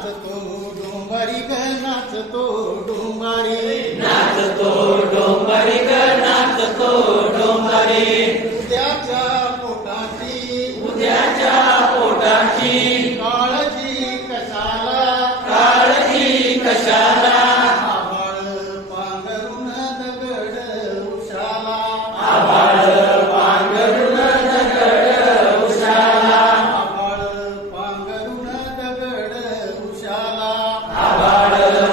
नाचतो डोंबारी ग नाचतो डोंबारी नाचतो डोंबारी ग नाचतो डोंबारी उद्याच्या पोटाची उद्याच्या पोटाची काळजी कशाला काळजी कशाला आभाळ पांघरून दगड उशाला आभाळ पांघरून दगड उशाला आभाळ पांघरून दगड उशाला आभाळ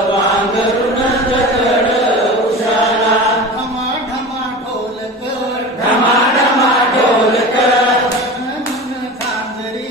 पांघरून दगड उशाला ढमा ढमा ढोलक ढमा ढमा ढोलक झांजरी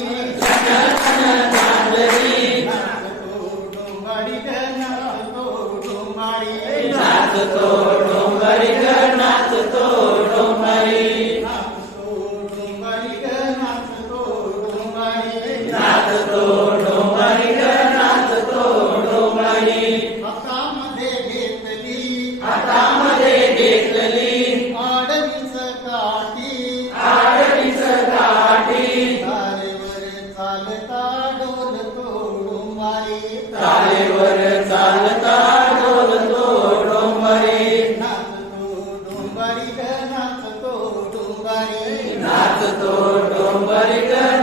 झांजरी नाचतो डोंबारी ग नाचतो डोंबारी नाचतो डोंबारी ग नाचतो डोंबारी नाचतो डोंबारी ग नाचतो डोंबारी नाचतो डोंबारी ग नाचतो डोंबारी हातामध्ये घेतली हातामध्ये घेतली आडवीच काठी आडवीच काठी तारेवर चालता डोलतो डोंबारी तारेवर चालता डोलतो डोंबारी नाचतो डोंबारी ग नाचतो डोंबारी नाचतो डोंबारी ग